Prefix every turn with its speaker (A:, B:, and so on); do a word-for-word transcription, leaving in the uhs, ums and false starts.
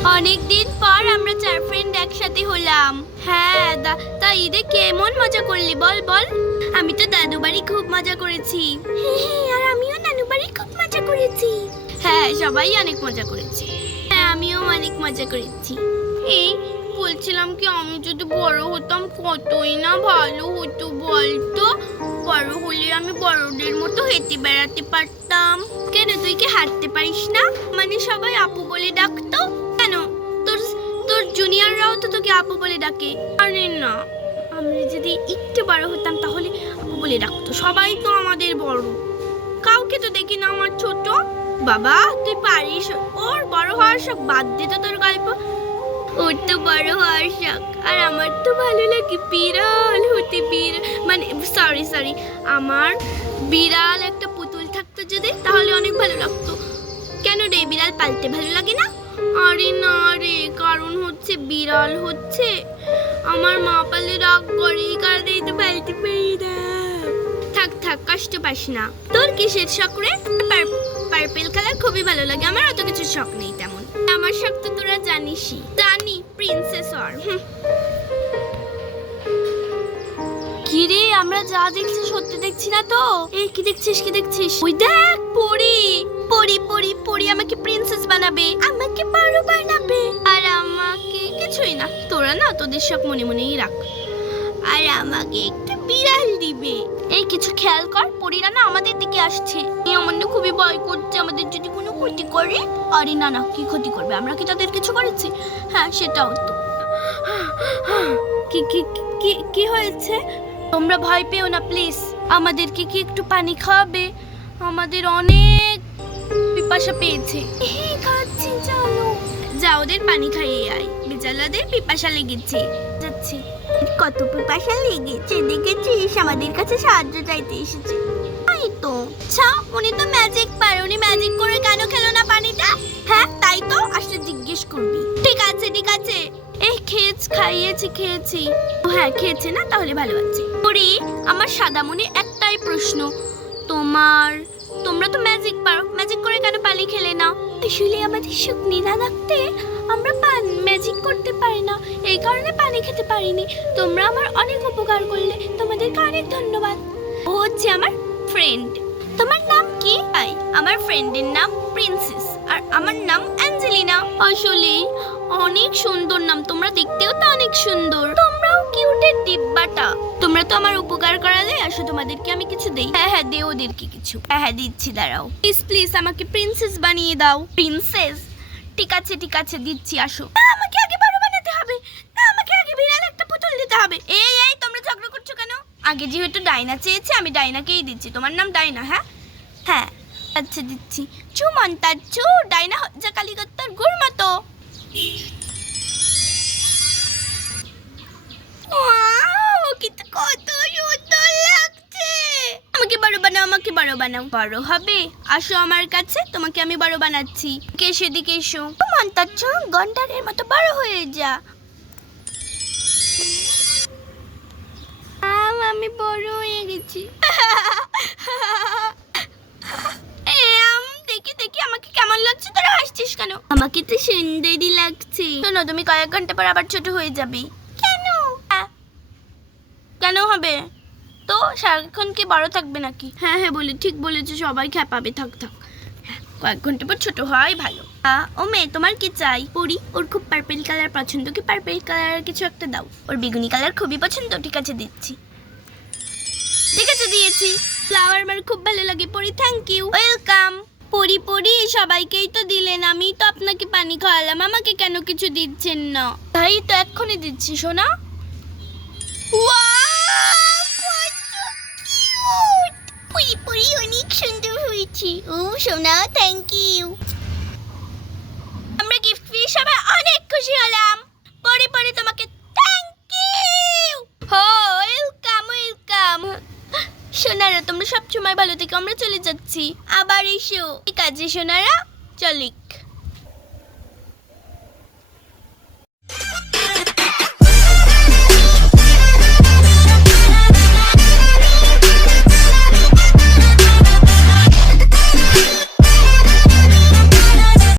A: অনেক দিন পর আমরা চার ফ্রেন্ড একসাথে হলাম। হ্যাঁ, তা ঈদে কেমন মজা করলি বল বল। আমি তো দাদু বাড়ি খুব মজা করেছি। হ্যাঁ, আর আমিও নানু বাড়ি খুব মজা করেছি। হ্যাঁ, সবাই অনেক মজা করেছি। হ্যাঁ, আমিও অনেক মজা করেছি। এই বলছিলাম কি, আমি যদি বড় হতাম কতই না ভালো হতো বলতো। বড় হলে আমি বড়দের মতো হেঁটে বেড়াতে পারতাম। কেন, তুই কি হাঁটতে পারিস না? মানে সবাই আপু বলে ডাকতো কেন? তোর তোর জুনিয়ররাও তো তোকে আপু বলে ডাকে। আরে না, আমি যদি একটু বড় হতাম তাহলে আপু বলে ডাকতো। সবাই তো আমাদের বড়, কাউকে তো দেখি না আমার ছোট। বাবা তুই পারিস। ওর বড় হওয়ার শখ বাদ দে তো তোর গল্প। ওর তো বড় হওয়ার শখ, আর আমার তো ভালো লাগে বিড়াল হতে। বিড়াল মানে সরি সরি আমার বিড়াল একটা পুতুল থাকতো যদি, তাহলে অনেক ভালো লাগতো। কেন রে, বিড়াল পালতে ভালো লাগে না? আরে না রে, কারণ হচ্ছে বিড়াল হচ্ছে আমার মা পালে রাগ করে, কারণেই তো পালতে পারি না। থাক থাক, কষ্ট পাস না। তোর কিসের শখ রে? পার্পল কালার খুবই ভালো লাগে। আমার অত কিছু শখ নেই তেমন। আমার শখ তো তোরা জানিসই। জানি, প্রিন্সেস আর। কি রে, আমরা যা দেখছি সত্যি দেখছি না তো? এই কি দেখছিস কি দেখছিস? ওই দেখ, পরি পরি পরি পরি আমাকে প্রিন্সেস বানাবে, আমাকে বড় বানাবে। আর আমাকে কিছুই না, তোরা না তোদের শখ মনে মনেই রাখ। আর আমাকে একটা বিড়াল দিবে। এই কিছু খেয়াল কর, পরীরা না আমাদের দিকে আসছে। আমার না খুবই ভয় করছে, আমাদের যদি কোনো ক্ষতি করে। আরে না না, কি ক্ষতি করবে? আমরা কি তাদের কিছু করেছি? হ্যাঁ, সেটাও তো। কি কি কি কি হয়েছে? তোমরা ভয় পেও না প্লিজ। আমাদেরকে কি একটু পানি খাওয়াবে? আমাদের অনেক পিপাসা পেয়েছে। এই খাচ্ছি, চলো যা ওদের পানি খাইয়ে আয়। বেচারাদের পিপাসা লেগেছে। যাচ্ছি। কত পিপাসা লেগেছে দেখেছিস? আমাদের কাছে সাহায্য চাইতে এসেছে। তাই তো। আচ্ছা, উনি তো ম্যাজিক পারে, উনি ম্যাজিক করে কেন খেলো না পানিটা? হ্যাঁ তাই তো, আসলে জিজ্ঞেস করবি। ঠিক আছে ঠিক আছে। এই খেয়েছ খাইয়েছি খেয়েছি। ও হ্যাঁ, খেয়েছে না, তাহলে ভালো আছে। পরি, আমার সাদা মনে একটাই প্রশ্ন, তোমার তোমরা তো ম্যাজিক পারো, ম্যাজিক করে কেন পানি খেলে না? আসলে আমাদের শুকনি না রাখতে আমরা পান ম্যাজিক করতে পারি না, এই কারণে পানি খেতে পারিনি। তোমরা আমার অনেক উপকার করলে, তোমাদেরকে অনেক ধন্যবাদ। ও হচ্ছে আমার ফ্রেন্ড। তোমার নাম কি? আই আমার ফ্রেন্ডের নাম প্রিন্সেস, আর আমার নাম অ্যাঞ্জেলিনা। আসলে অনেক সুন্দর নাম, তোমরা দেখতেও তো অনেক সুন্দর। তোমরাও কিউটের ডিব্বাটা। তোমরা তো আমার উপকার করালে, আসো তোমাদেরকে আমি কিছু দেই। হ্যাঁ হ্যাঁ, দে ওদেরকে কিছু। হ্যাঁ হ্যাঁ দিচ্ছি, দাঁড়াও। প্লিজ প্লিজ আমাকে প্রিন্সেস বানিয়ে দাও। প্রিন্সেস? ঠিক আছে ঠিক আছে, দিচ্ছি, আসো। না, আমাকে আগে বড় বানাতে হবে। না, আমাকে আগে বিড়াল একটা পুতুল দিতে হবে। এই এই তোমরা ঝগড়া করছো কেন? আগে যেহেতু ডাইনা চেয়েছে, আমি ডাইনাকেই দিচ্ছি। তোমার নাম ডাইনা? হ্যাঁ হ্যাঁ, আচ্ছা দিচ্ছি। চু মন্তার চু, ডাইনা হজ্জা কালিগত্তার গুড় মতো। ওয়াও, কিন্তু কত সুন্দর লাগছে। আমাকে বড় বানাও, আমাকে বড় বানাও। বড় হবে? আসো আমার কাছে, তোমাকে আমি বড় বানাচ্ছি। কে সেদিকে এসো। মন্তার চু, গন্ডারের মতো বড় হয়ে যা। আমি বড় হয়ে গেছি। দেখি দেখি আমাকে কেমন লাগছে? তোরা হাসছিস কেন? আমাকে তো সুন্দরই লাগছে। শোনো, তুমি কয়েক ঘন্টা পর আবার ছোট হয়ে যাবে। কেন? কেন হবে? তো সারাক্ষণ কি বড় থাকবে নাকি? হ্যাঁ হ্যাঁ বলে ঠিক বলেছো, সবাই খ্যাপাবে। থাক থাক, কয়েক ঘন্টা পর ছোট হওয়াই ভালো। ও মেয়ে, তোমার কি চাই? পরি, ওর খুব পার্পল কালার পছন্দ। কি পার্পল কালার কিছু একটা দাও। ওর বেগুনি কালার খুবই পছন্দ। ঠিক আছে, দিচ্ছি। ঠিক আছে, দিয়েছি। ফ্লাওয়ার আমার খুব ভালো লাগে। পরি, থ্যাংক ইউ। ওয়েলকাম। পরি পরি, সবাইকেই তো দিলেন, আমি তো আপনাকে পানি খাওয়ালাম, আমাকে কেন কিছু দিচ্ছেন না? তাই তো এক্ষুনি দিচ্ছি সোনা। পরি পরি অনেক সুন্দর হয়েছে। ও সোনা, থ্যাংক ইউ। আমরা গিফট পেয়ে সবাই অনেক খুশি হলাম। পরি পরি, তোমাকে থ্যাংক ইউ। Welcome welcome. সোনারা, তোমরা সব সময় ভালো থেকো, আমরা চলে যাচ্ছি। আবার এসো। ঠিক আছে সোনারা, চলি।